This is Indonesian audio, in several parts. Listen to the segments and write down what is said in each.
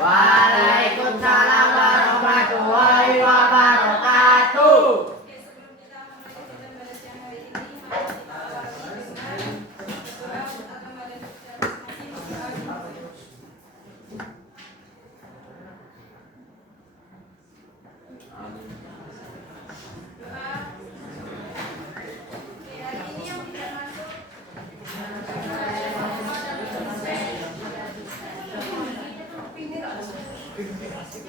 Waalaikumsalam warahmatullahi wabarakatuh. Oke, sebelum kita mulai kegiatan pada siang hari ini, mari kita awali dengan berdoa untuk kembali kita masing-masing. Doa. Oke, hari ini yang tidak masuk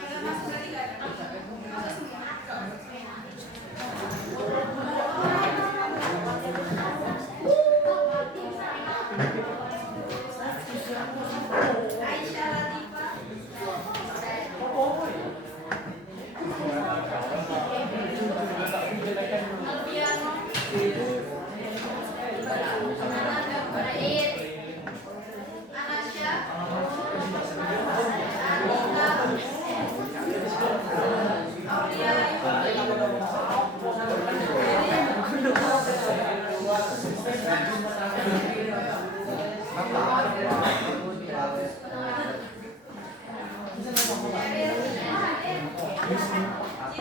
yang masuk tadi nggak ada. Masuk semua. Aisyah Latifah. Alfiano. Ananda Baid. Anasya. Anika. Aulia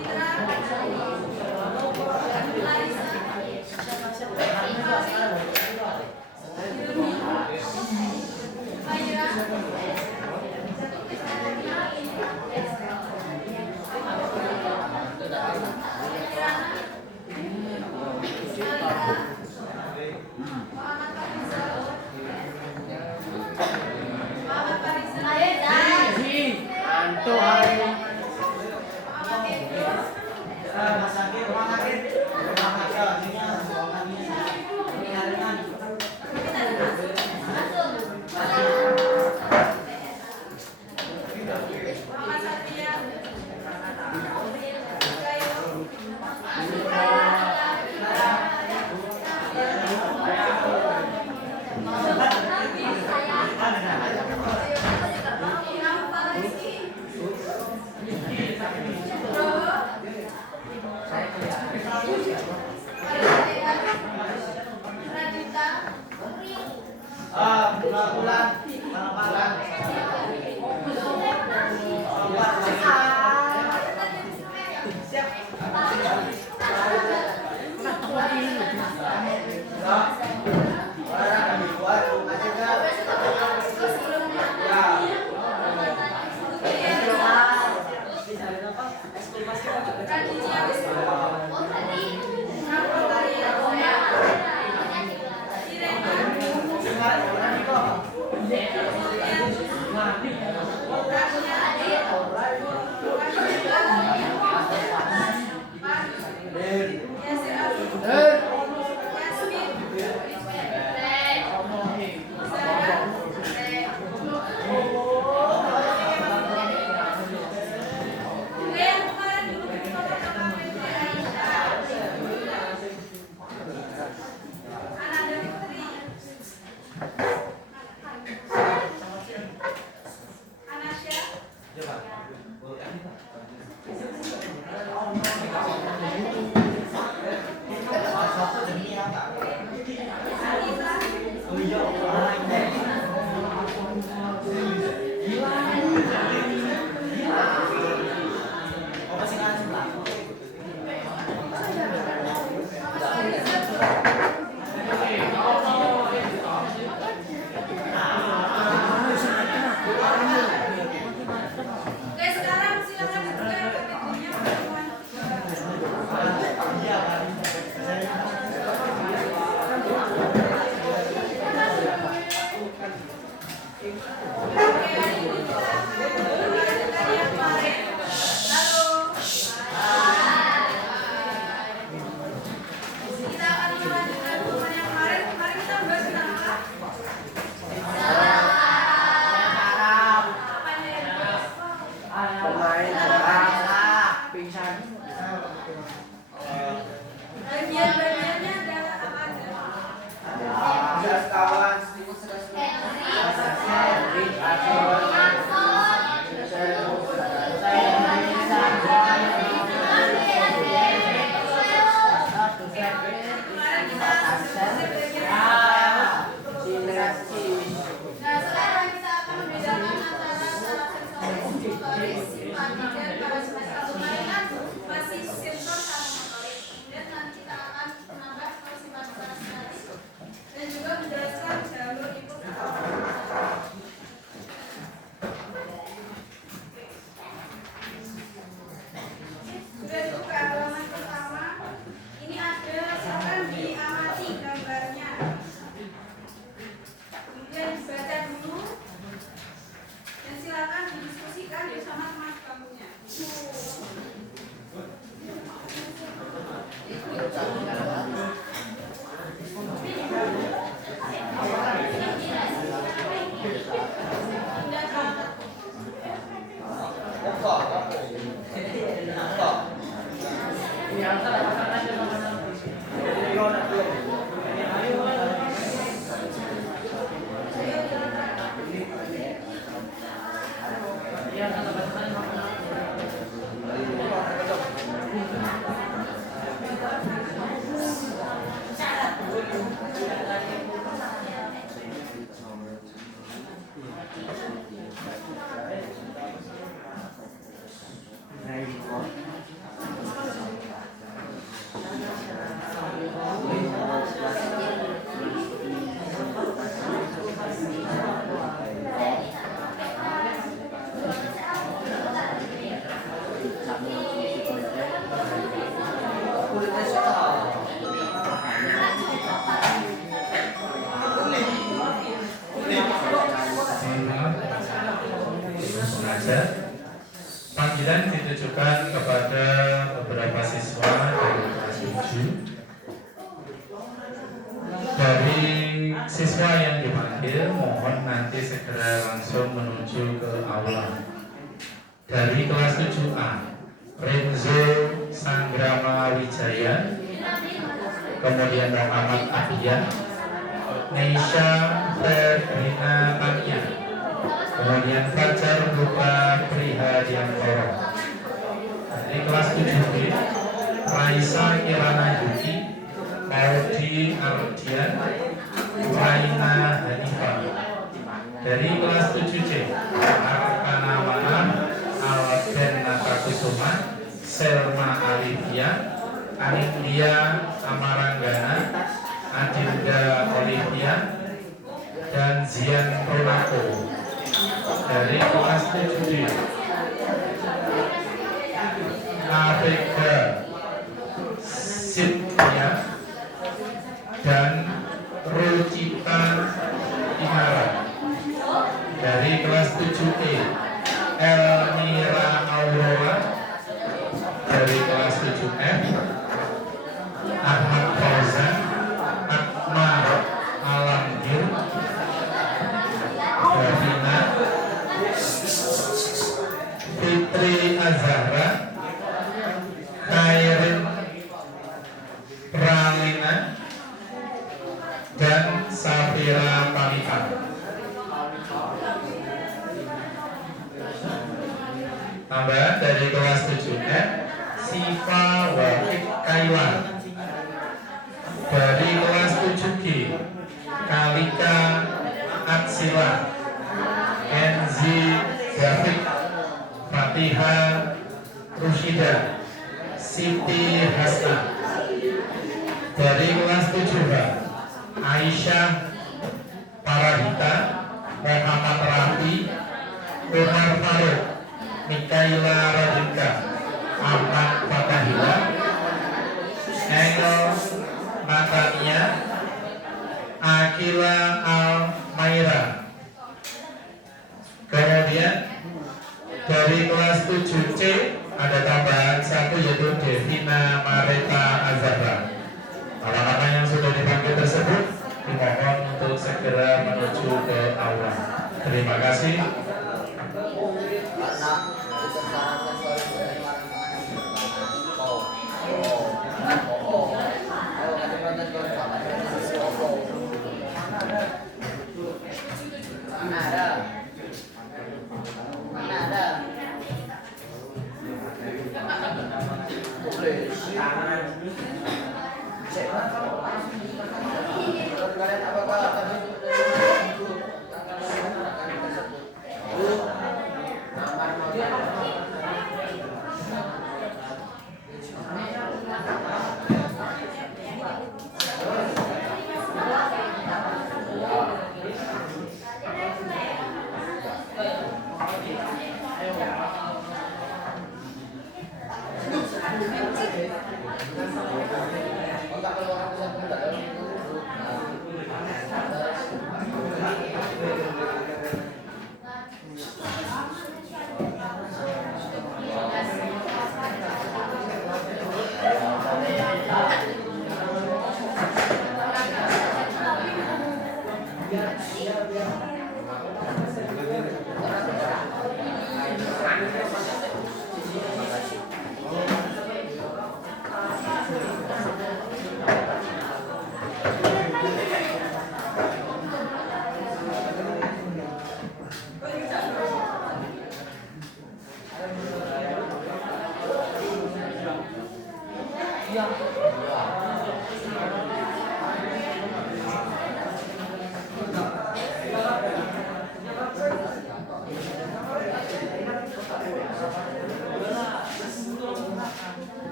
Citra, Larissa, Hilmi, Faira, Kirana, Muhammad Farizal, Muhammad Farizal, Antu hari Muhammad Idris, Muhammad Satria, Gayo, Naufal Rizky, Nugroho, Radita, Raditya Wisnu, Pramudaria, Oke, sekarang silakan dibuka PPT-nya, Oke, hari ini kita akan melanjutkan yang kemarin. Halo. Kita akan melanjutkan bukuan yang kemarin. Kemarin kita bahas tentang apa? Apanya yang dibahas? pingsan. Bagian-bagiannya adalah apa aja? Kawan. saja. Panggilan ditujukan kepada beberapa siswa dari kelas 7. Dari siswa yang dipanggil, mohon nanti segera langsung menuju ke aula. Dari kelas 7A, Renzo Sanggrama Wijaya, kemudian Muhammad Abiyah, Neisha Febrina Tania, kemudian Fajar Buka Prihadiantoro. Dari kelas 7B, Raisa Kirana Yuki, Maudi Ardian, Raina Hanifah. Dari kelas 7C, Arkana Mana, Alden Natakusuma, Selma Alivia, Anindya Amaranggana, Adinda Olivia, dan Zian Pronako. Dari kelas 7D, Avega Sidya dan Rucita Imara. Dari kelas 7E, Elmira Aurora. Dari kelas 7F, Ahmad Fauzan, Akmal Alamgir, Davina, Fitri Azahra, Khairin Pralina, dan Safira Palitan. Tambahan dari kelas 7F, Siva Wahid Kaiwan. Dari kelas 7G, Kalika Atsila, Enzi Zafik, Fatiha Rushida, Siti Hasna. Dari kelas 7H, Aisyah Parahita, Muhammad Rafi, Umar Faruk, Mikaela Rajinka, Ahmad Fatahila, Engel Natania, Akila Al-Maira. Kemudian dari kelas 7C ada tambahan satu, yaitu Devina Mareta Azahra. Anak-anak yang sudah dipanggil tersebut dimohon untuk segera menuju ke aula. Terima kasih.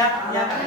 siap, ya Kak.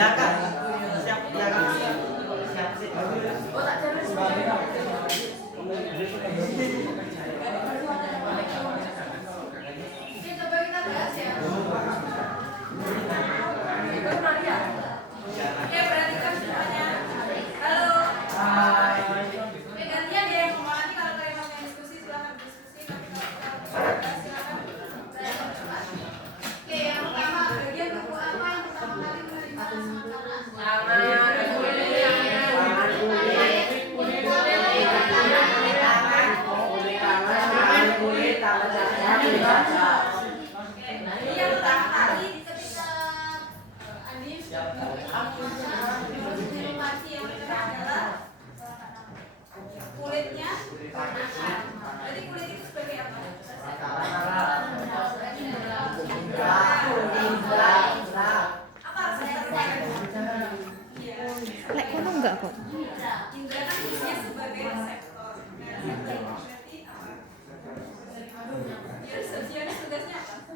Ya Kak. Siap, ya Kak. Siap, siap. Oke, coba kita bahas ya. Oke, perhatikan semuanya. Halo. Oke, gantian ya yang ngomong. Nanti kalau kalian mau diskusi silahkan diskusi. Nanti kalau kita silahkan. Oke, yang pertama bagian tubuh apa yang pertama kali menerima rasa makanan? Oke, ini yang pertama kali ketika Andi inovasi yang pertama adalah kulitnya. Jadi kulit itu sebagai apa? Apa rasanya? Iya. Lek kono enggak kok. Indra kan fungsinya sebagai reseptor. Nah, reseptor berarti apa? Ya, resepsionis tugasnya apa?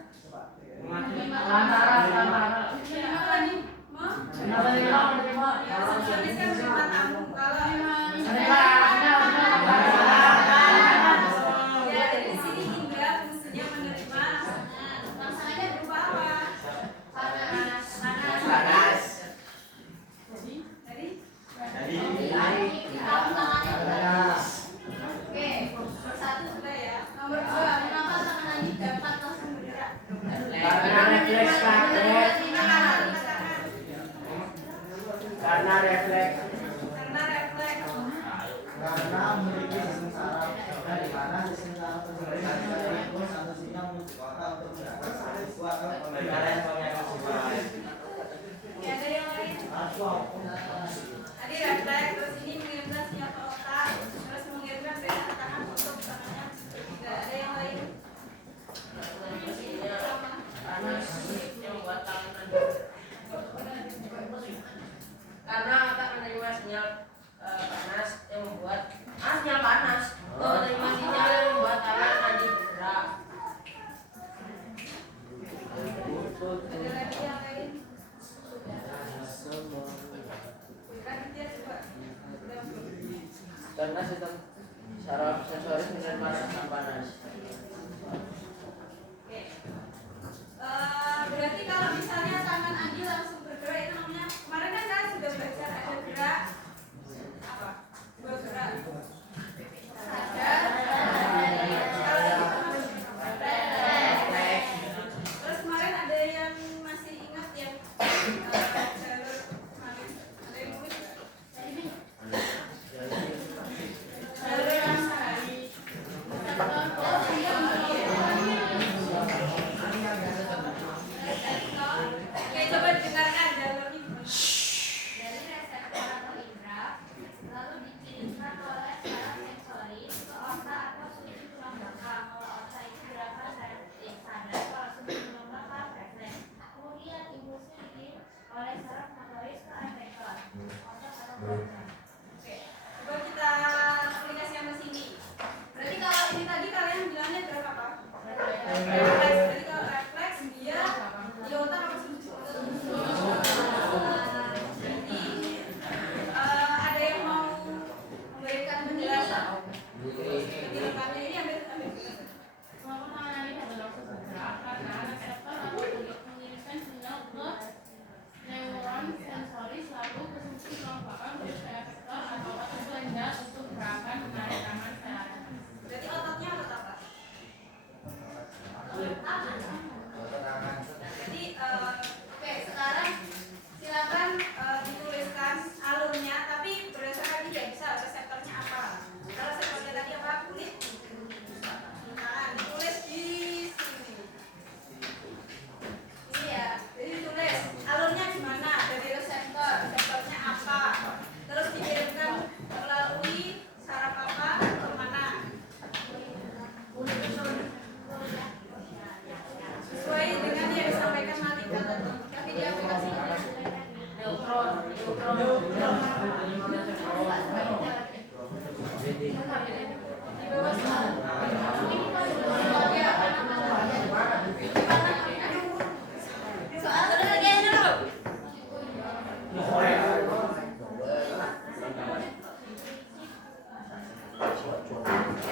Ya, apa nih? Mau? Ya, resepsionis kan menerima tamu. Kalau ya, dari sini Indra fungsinya menerima rasanya berupa apa? Panas. Dari? Oke, nomor 1 sudah ya. Nomor 2, kenapa tangan Andi dapat langsung bergerak? Karena refleks magnet. Karena refleks. Karena memiliki sistem saraf dari mana sistem saraf tersebut mengimpus atau sinyal menuju otak untuk bergerak kuat pembedaan pemeriksaan. Oke, ada yang lain? Tadi refleks, terus ini mengirimkan sinyal ke otak, terus mengirimkan beda tangan untuk tangannya tidak ada yang lain. Karena otak menerima sinyal panas yang membuat sinyal panas menerima sinyal yang membuat tangan Andi bergerak. Ada lagi yang lain? Raditya coba. Karena sistem saraf sensoris menerima rasa panas. Oke. Berarti kalau misalnya tangan Andi langsung bergerak itu namanya kemarin kan saya sudah belajar ada gerak apa? Dua gerak. Terus kemarin ada yang masih ingat yang jalur kemarin ada yang ingat? Jalur yang sehari.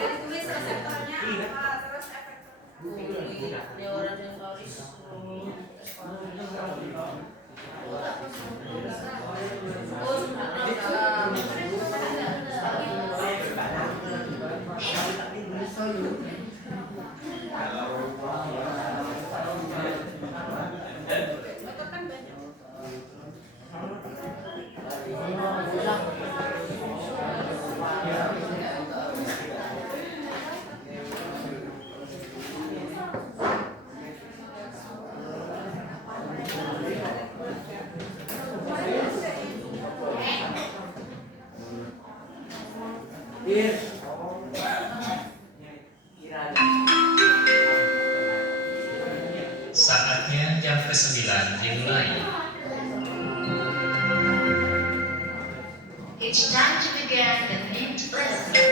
Ditulis reseptornya apa, terus efek neurodentoris itu kan banyak. Saatnya jam ke-9 dimulai. It's time to begin the next lesson.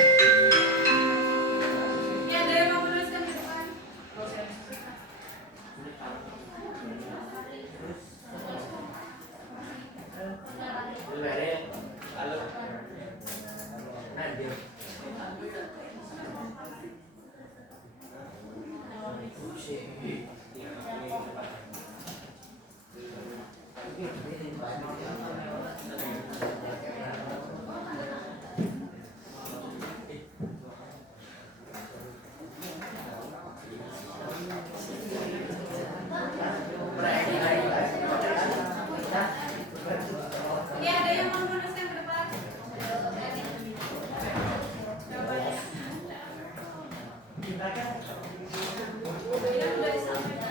Ya, ada yang mau menuliskan di depan? Ya, ada yang mau menuliskan di depan? Jawabannya. Ya, udah disampaikan.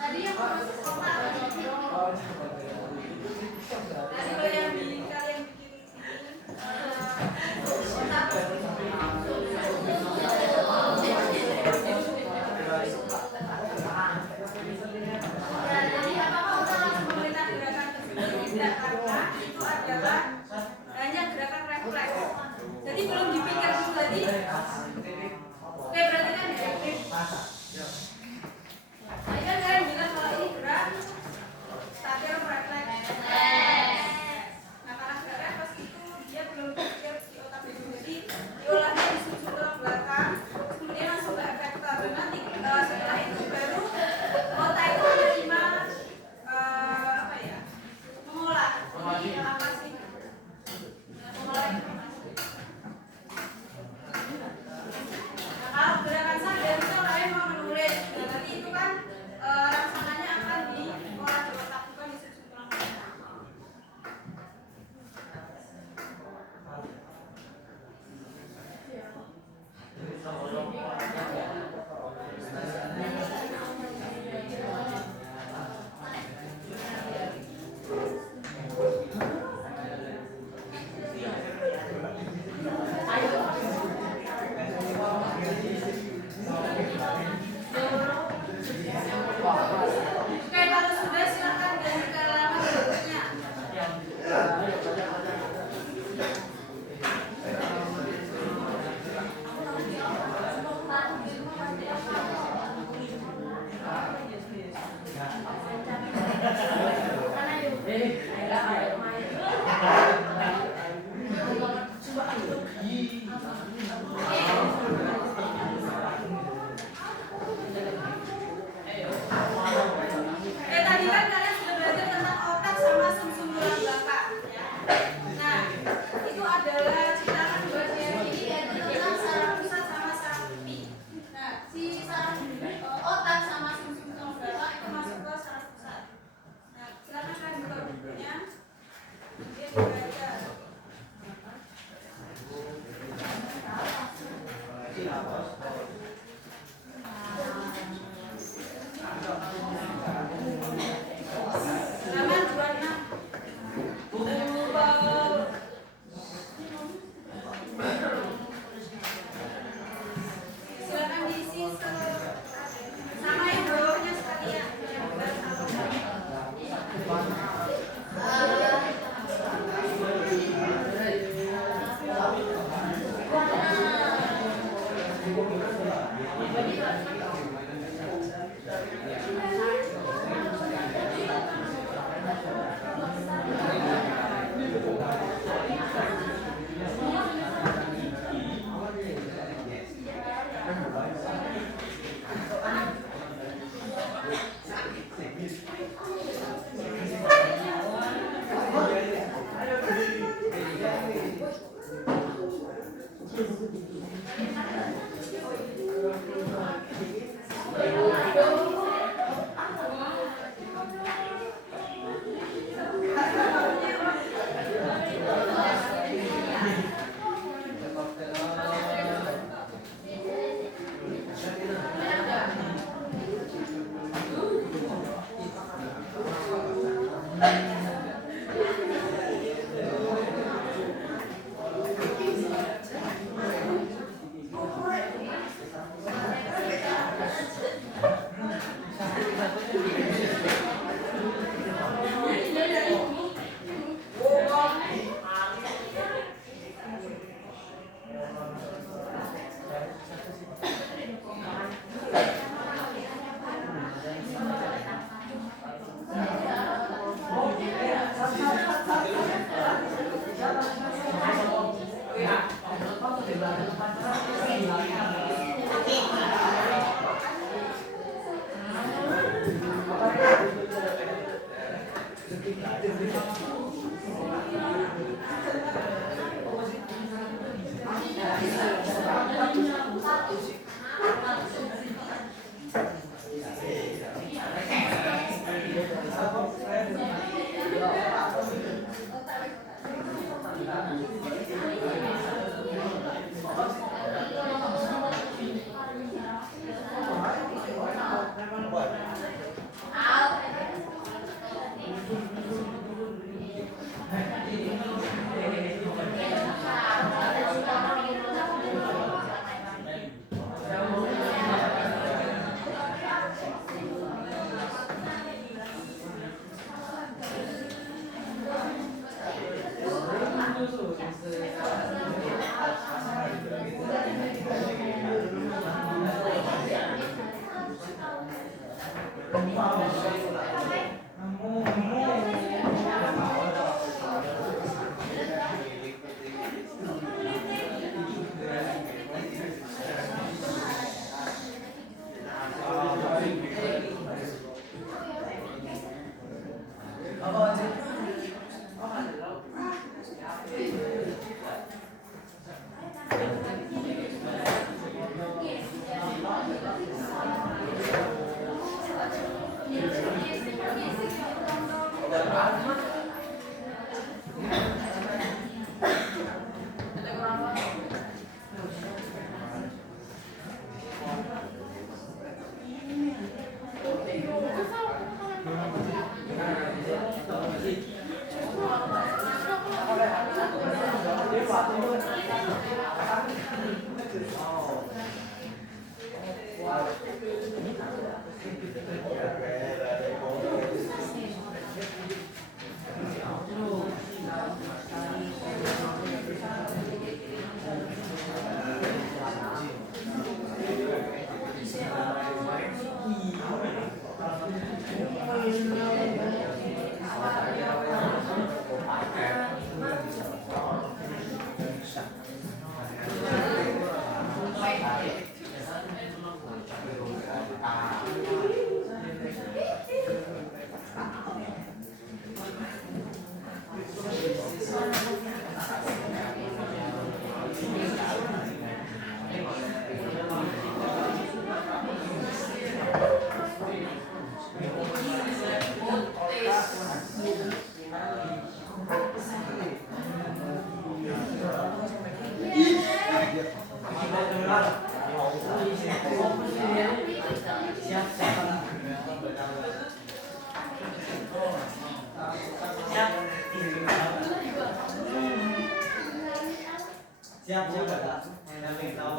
Tadi yang Halaman 26. Silakan diisi sama yang bawahnya sekalian. Siap Kak. Yang tahu.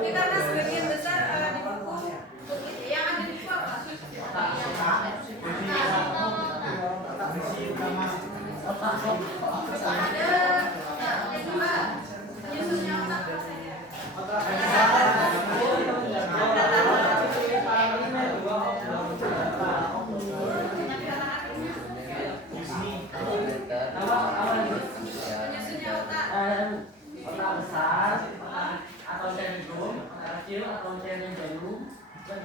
Ini karena sebagian besar di buku yang ada di buku apa? Terus ada yang kedua penyusunnya otak rasanya. Penyusunnya otak. Otak besar atau sentrum, otak kecil atau cerebellum, kan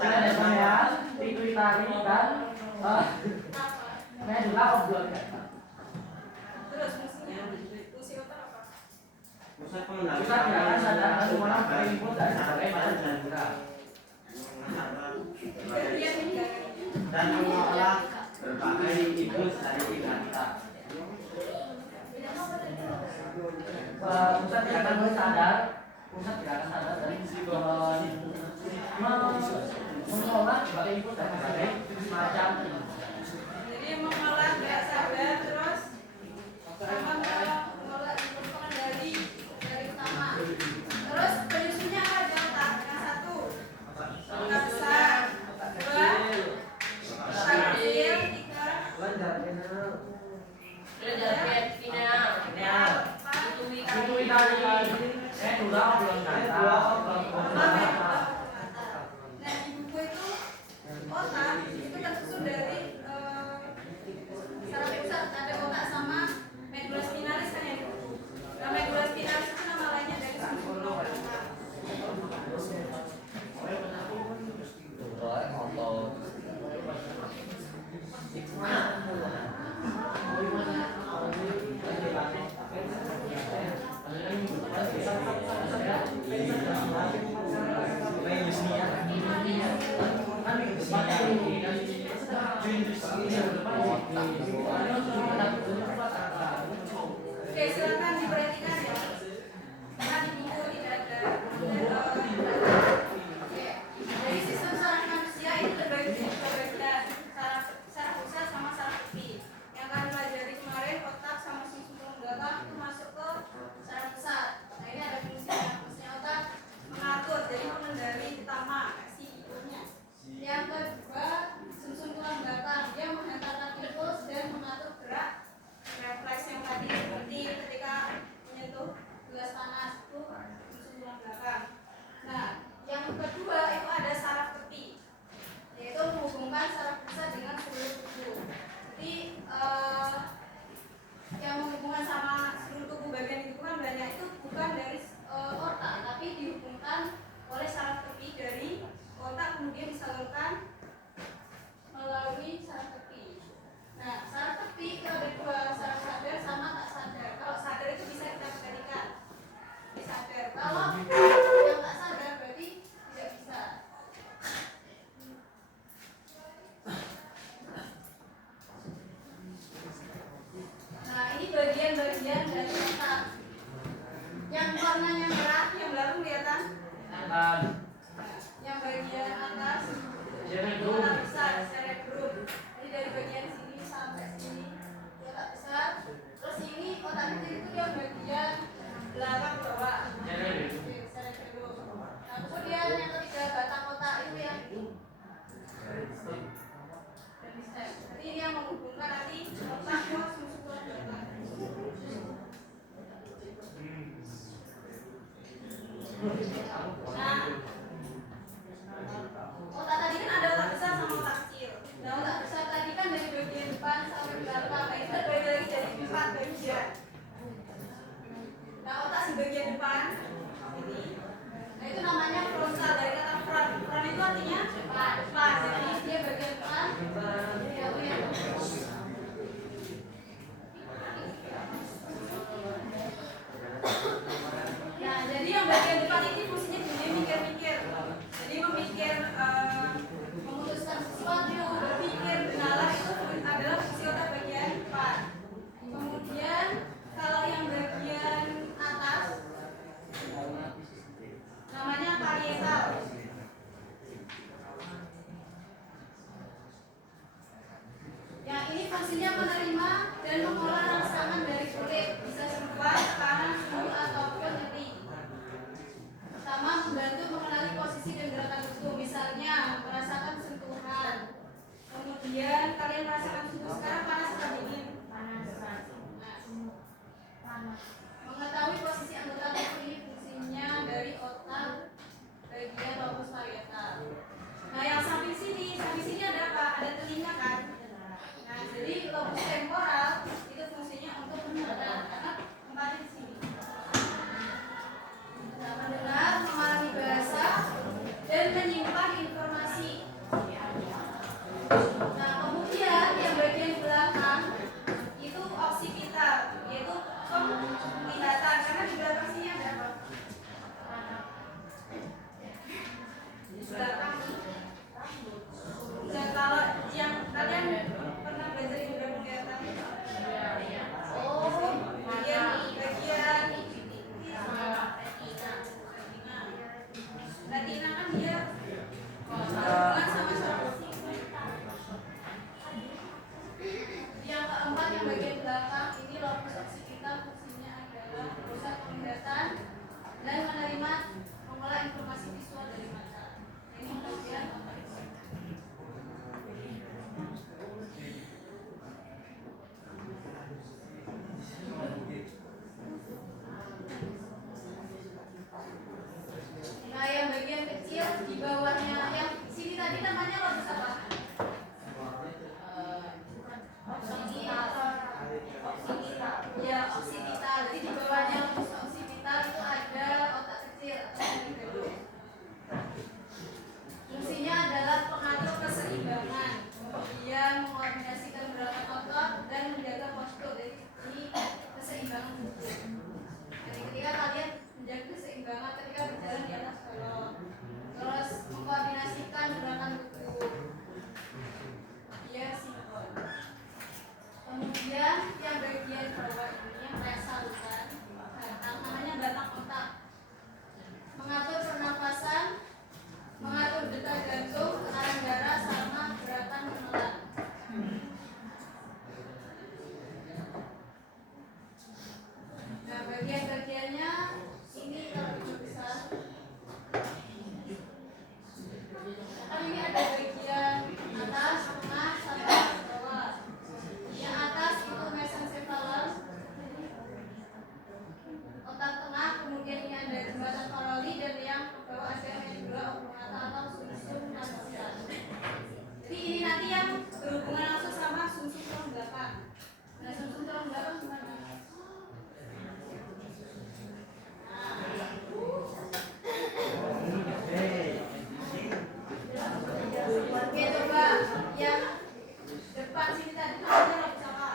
ada saya, pituitari dan medulla oblongata. Terus fungsi otak apa? Pusat gerakan sadar dan mengolah input dan sebagainya dan gerak. Dan mengolah berbagai input dari pikiran kita. Pusat gerakan sadar dan mengolah berbagai input dan berbagai macam. Jadi mengolah gerak sadar terus sama mengolah input pengendali dari utama. Terus penyusunnya ada otak yang satu otak besar, dua otak kecil, tiga Nah di buku itu otak itu tersusun dari saraf pusat, ada otak sama medula spinalis kan ya di buku. Nah medula spinalis itu nama lainnya dari sumsum tulang belakang. Oke, silakan diperhatikan ya. Karena di buku tidak ada. Oke. Jadi sistem saraf manusia itu terbagi tiga bagian, saraf pusat sama saraf tepi. Yang kalian pelajari kemarin otak sama sumsum tulang belakang itu masuk ke saraf pusat. Nah ini ada fungsinya otak mengatur, jadi mengendali utama CEO-nya. Yang kedua sumsum tulang belakang, dia menghantarkan impuls dan mengatur dan stem. Jadi ini yang menghubungkan nanti otak ke sumsum tulang belakang. Nah, otak tadi kan ada otak besar sama otak kecil. Nah, otak besar tadi kan dari bagian depan sampai belakang. Nah, itu terbagi lagi jadi 4 bagian. Nah, otak di bagian depan ini, nah itu namanya frontal, dari kata front. Front itu artinya depan. Jadi dia bagian depan. Nah, jadi yang bagian depan ini fungsinya dia mikir-mikir. Jadi memikir, memutuskan sesuatu, berpikir, bernalar itu adalah fungsi otak bagian depan. Kemudian kalau yang bagian atas namanya parietal. Yang ini fungsinya menerima dan mengolah rangsangan dari kulit, bisa berupa tekanan, suhu ataupun nyeri. Pertama, membantu mengenali posisi dan gerakan tubuh, misalnya merasakan sentuhan. Kemudian kalian merasakan suhu sekarang panas atau dingin? Panas. Mengetahui posisi anggota tubuh ini fungsinya dari otak bagian lobus parietal. Nah, yang samping sini ada apa? Ada telinga kan? Nah, jadi lobus temporal itu fungsinya untuk mendengar, karena tempatnya di sini. Nah, mendengar, memahami bahasa, dan menyimpan informasi. Nah, kemudian yang bagian belakang itu oksipital, yaitu penglihatan, karena di belakang sini ada apa? Di belakang. Dan kalau yang kalian pernah belajar indera penglihatan, bagian retina kan dia berhubungan sama saraf. Yang keempat yang bagian belakang ini lobus oksipital, fungsinya adalah pusat penglihatan dan menerima mengolah informasi visual dari mata. Ini bagian otak. Nah, yang bagian kecil di bawahnya, yang sini tadi namanya lobus apa? Ya, oksipital. Jadi di bawahnya lobus oksipital itu ada otak kecil atau amigdala. Fungsinya adalah pengatur keseimbangan, kemudian mengkoordinasikan gerakan otot dan menjaga postur. Jadi keseimbangan tubuh. Jadi ketika kalian menjaga keseimbangan ketika berjalan di atas balon, terus mengkoordinasikan gerakan tubuh, ya sinkron. Kemudian yang bagian bawah ini yang resalutan, namanya batang otak, mengatur pernapasan, mengatur detak jantung, tekanan darah, sama gerakan menelan. Nah, bagian-bagiannya ini kalau besar. Kan ini ada bagian atas, tengah, sama bawah. Yang atas itu mesencephalus, otak tengah, kemudian ini ada jembatan Farolli, dan yang ke bawah ada medulla oblongata atau sumsum manusia. Jadi ini nanti yang berhubungan langsung sama sumsum tulang belakang. Nah, sumsum tulang belakang gimana? Oke, coba yang depan sini tadi namanya lobus apa?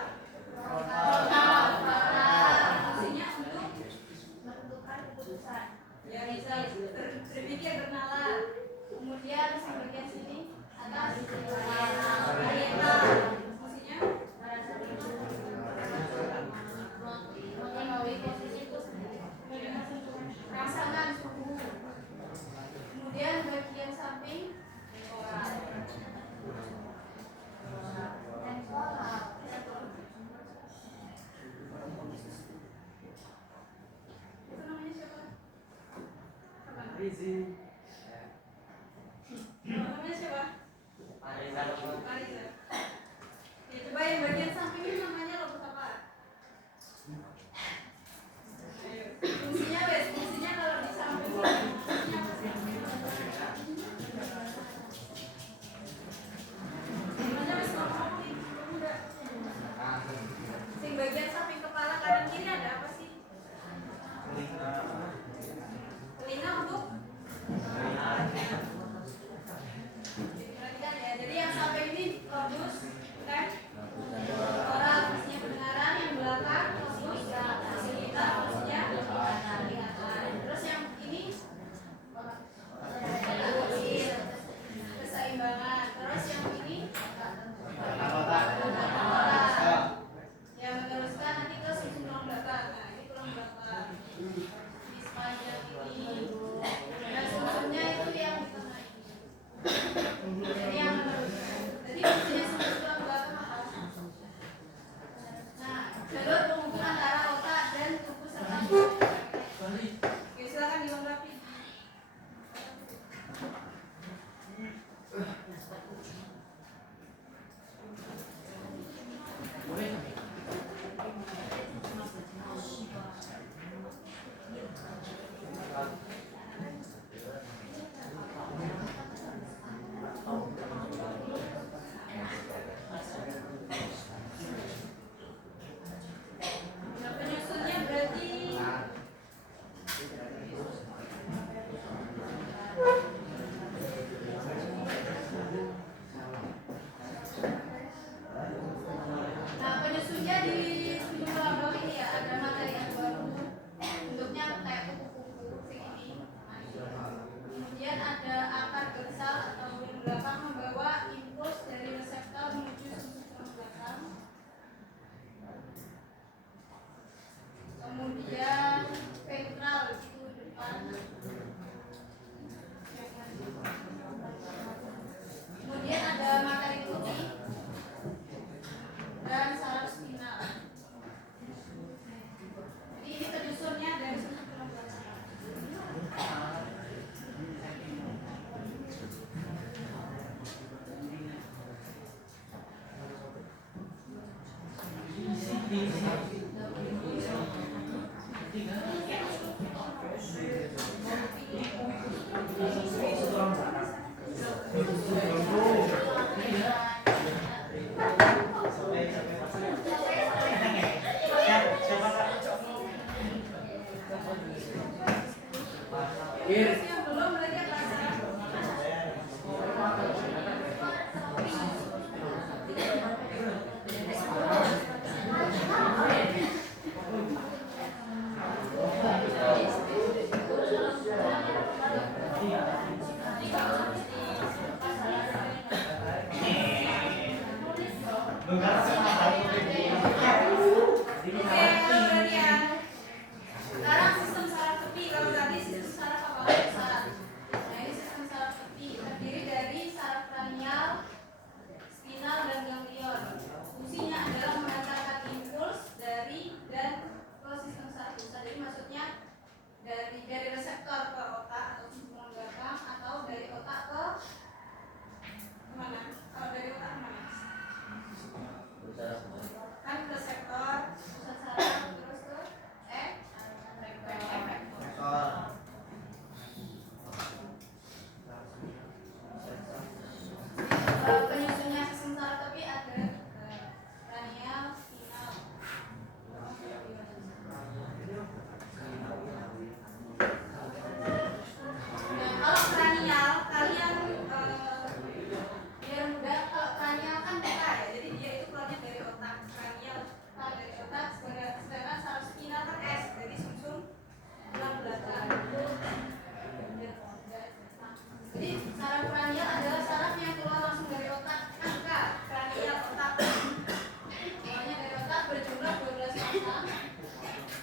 Fungsinya untuk menentukan keputusan. Ya, bisa berpikir, bernalar. Kemudian yang bagian sini atas parietal. Fungsinya mengetahui posisi rangsangan suhu. Kemudian bagian samping itu namanya siapa? Rizi. Namanya siapa? Yang belum berarti apa? Sekarang sistem saraf tepi. Kalau tadi sistem saraf apa? Saraf. Nah, ini sistem saraf tepi terdiri dari saraf kranial, spinal, dan ganglion. Fungsinya adalah mengantarkan impuls dari dan ke sistem saraf pusat. Jadi maksudnya dari reseptor ke otak atau sumber belakang, atau dari otak ke mana? Kalau dari otak kemana? Kan reseptor, pusat saraf, terus ke efektor. Penyusunnya sistem saraf tepi ada kranial, spinal. Nah, kalau kranial kalian biar mudah, kalau kranial kan buka ya, jadi dia itu keluarnya dari otak. Kranial keluar dari otak, sedangkan saraf spinal kan S, jadi sumsum tulang belakang. Jadi saraf kranial adalah saraf yang keluar langsung dari otak. Angka kranial otak keluarnya dari otak berjumlah 12 massa,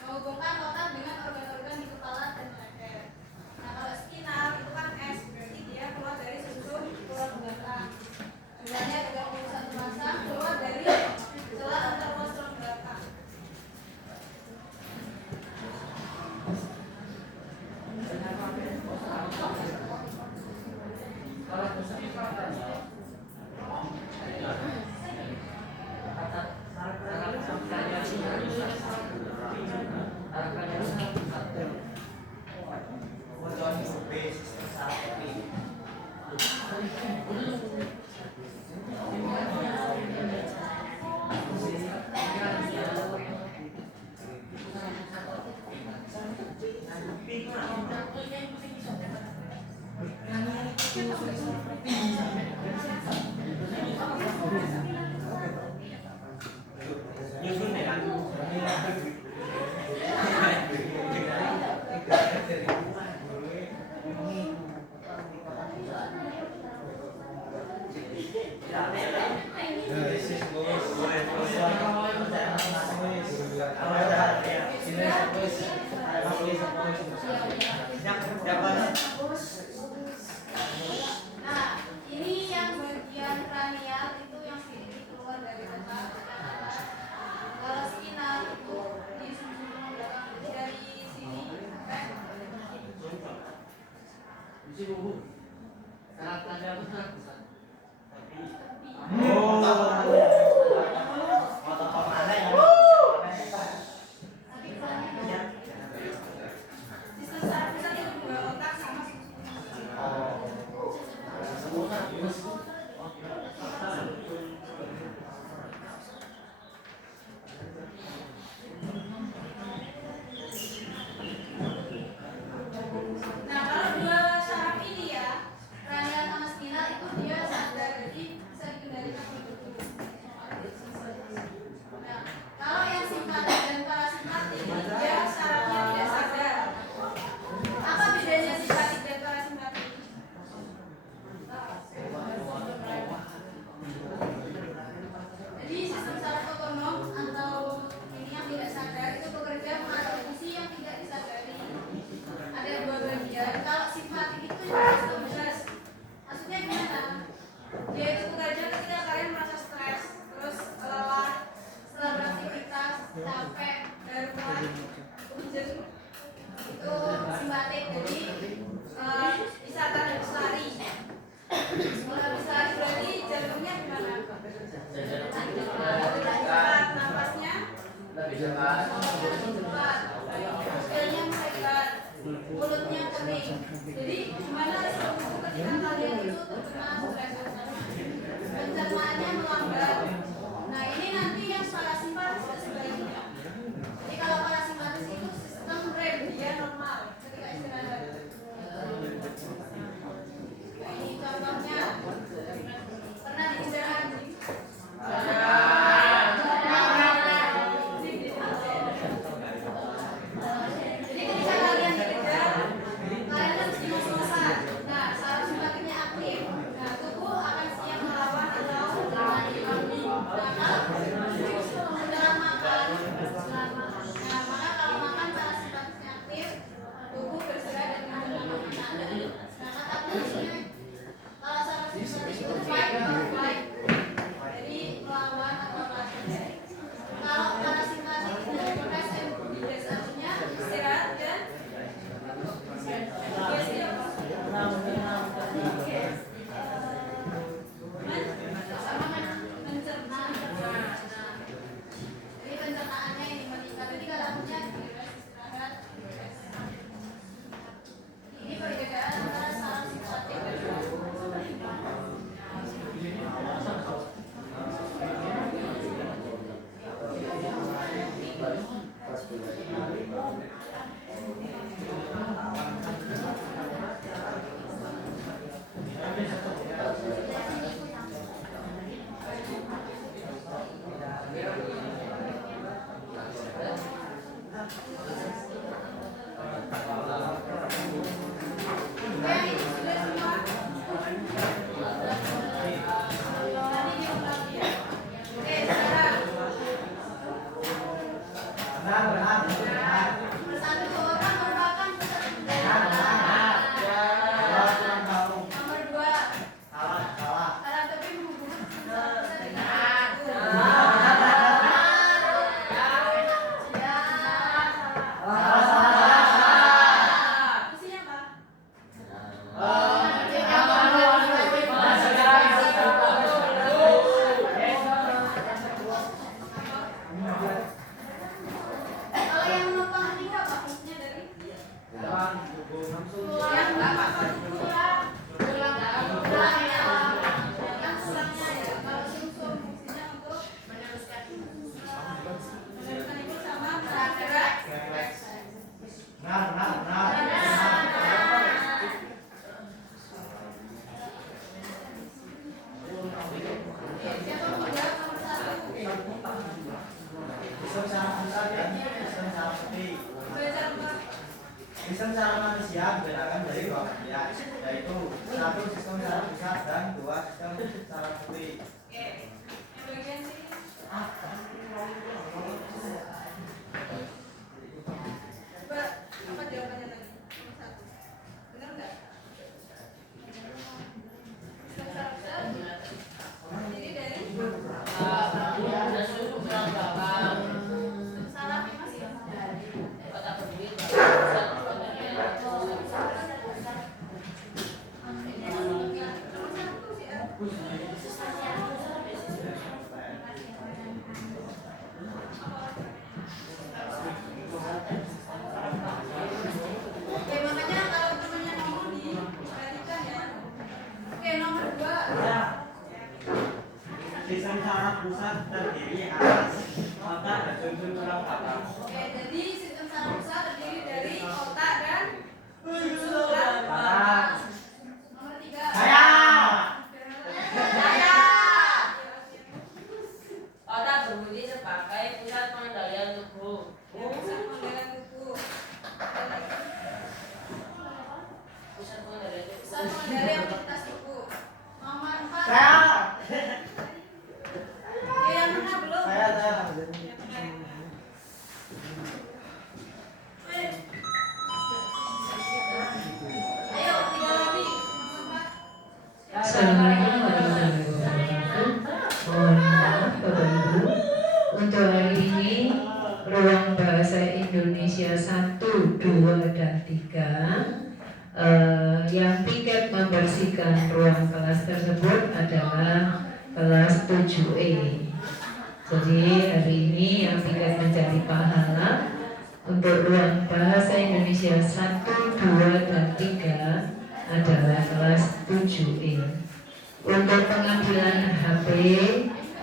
menghubungkan otak dengan organ-organ di kepala dan leher. Nah, kalau spinal itu kan S, berarti dia keluar dari sumsum tulang belakang. Jumlahnya 31 massa, keluar dari celah antar tulang belakang. Nah, ini yang bagian kranial itu yang sini keluar dari otak. Kalau spinal itu di sumsum tulang belakang, dari sini sampai sistem saraf pusat itu dua otak sama sumsum tulang belakang. Nah, kalau dua saraf ini ya, kranial sama spinal itu dia sadar, jadi bisa dikendalikan begitu. Nah, kalau yang simpatik dan parasimpatik, dia sarafnya tidak sadar. Apa bedanya simpatik dan parasimpatik? Jadi sistem saraf otonom atau ini yang tidak sadar itu bekerja mengatur fungsi yang tidak disadari. Ada dua bagian. Kalau simpatik itu tugas. Maksudnya gimana? Dia itu bekerja ketika kalian merasa stres, terus lelah, setelah beraktivitas, capek, darurat, itu simpatik. Jadi misalkan habis lari, kalau habis lari berarti jantungnya gimana? Cepat, napasnya Jadi gimana ketika kalian itu terkena stres? Pencernaannya melambat. Nah ini nanti yang parasimpatis sebaliknya. Jadi kalau parasimpatis itu sistem rem dia normal ketika istirahat. Nah, ini contohnya. Pernah diistirahat? Jadi ketika kalian dikejar, kalian kan mesti ngos-ngosan. Nah, saraf simpatiknya aktif. Nah, tubuh akan siap melawan atau melewati. Nah, kalau menjelang makan, nah maka kalau makan saraf simpatiknya aktif, tubuh bergerak dan menjelang makanan. Nah, kata kuncinya kalau saraf simpatik itu fight, jadi melawan atau melarikan. Kalau parasimpatik itu rest artinya istirahat dan mencerna. Jadi pencernaannya ini meningkat. Jadi kalau punya istirahat. Ini perbedaan antara saraf simpatik dan Sistem saraf manusia dibedakan dari dua bagian, yaitu satu sistem saraf pusat dan dua sistem saraf putih. Oke, yang bagian sini. Coba apa jawabannya tadi? Nomor 1. Benar nggak? Sistem saraf pusat terdiri dari saraf yang masih otak berdiri. Oke, makanya kalau temannya ngomong diperhatikan ya. Oke, nomor 2. Sistem saraf pusat terdiri atas otak dan sumsum tulang belakang. Oke, jadi sistem saraf pusat terdiri dari otak dan sumsum tulang belakang. Nomor 3. Saya. Otak berbunyi sebagai pusat pengendalian tubuh. Pusat pengendalian tubuh. Ada lagi. Pusat pengendalian tubuh. Pusat pengendalian aktivitas tubuh. Nomor 4. Saya. Yang mana belum? Saya. Ayo, 3 lagi. Assalamualaikum warahmatullahi wabarakatuh. Mohon maaf Bapak Ibu, untuk hari ini ruang bahasa Indonesia 1, 2, dan 3 yang piket membersihkan ruang kelas tersebut adalah kelas 7E. Jadi hari ini yang piket mencari pahala Untuk ruang bahasa Indonesia 1, 2, dan 3 adalah kelas 7E. Untuk pengambilan HP,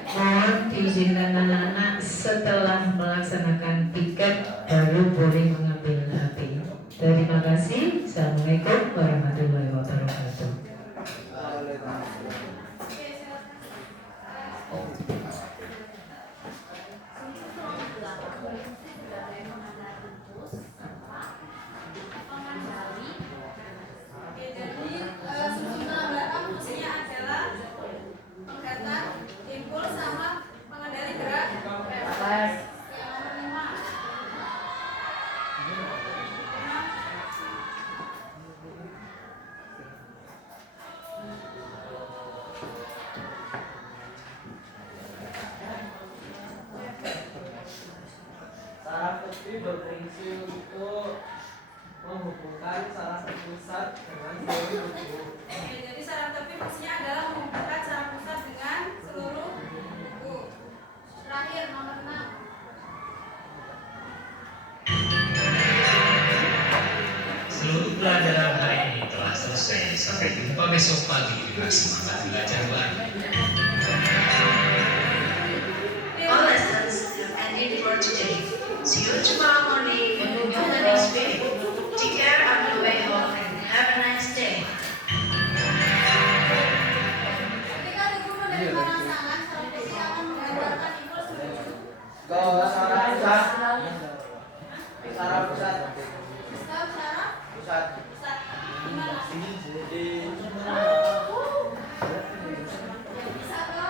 mohon diizinkan anak-anak setelah melaksanakan tiket baru boleh mengambil HP. Terima kasih. Assalamualaikum warahmatullahi wabarakatuh. Oke, jadi sejumlah belakang fungsinya adalah penggantar, impuls, sama pengendali gerak. Yang nomor 5. Saraf tepi berfungsi untuk menghubungkan saraf pusat dengan seluruh tubuh. Oke, jadi saraf tepi fungsinya adalah menghubungkan saraf pusat dengan seluruh tubuh. Terakhir nomor 6. Seluruh pelajaran hari ini telah selesai. Sampai jumpa besok pagi dengan semangat belajar lagi. All lessons have ended for today. See you tomorrow morning in the next video. Take care on the way home and have a nice day. Ketika tubuh menerima rangsangan, saraf tepi akan menggambarkan impuls menuju Ke saraf pusat. Saraf pusat. saraf Pusat. pusat. Gimana? Di Bisa ke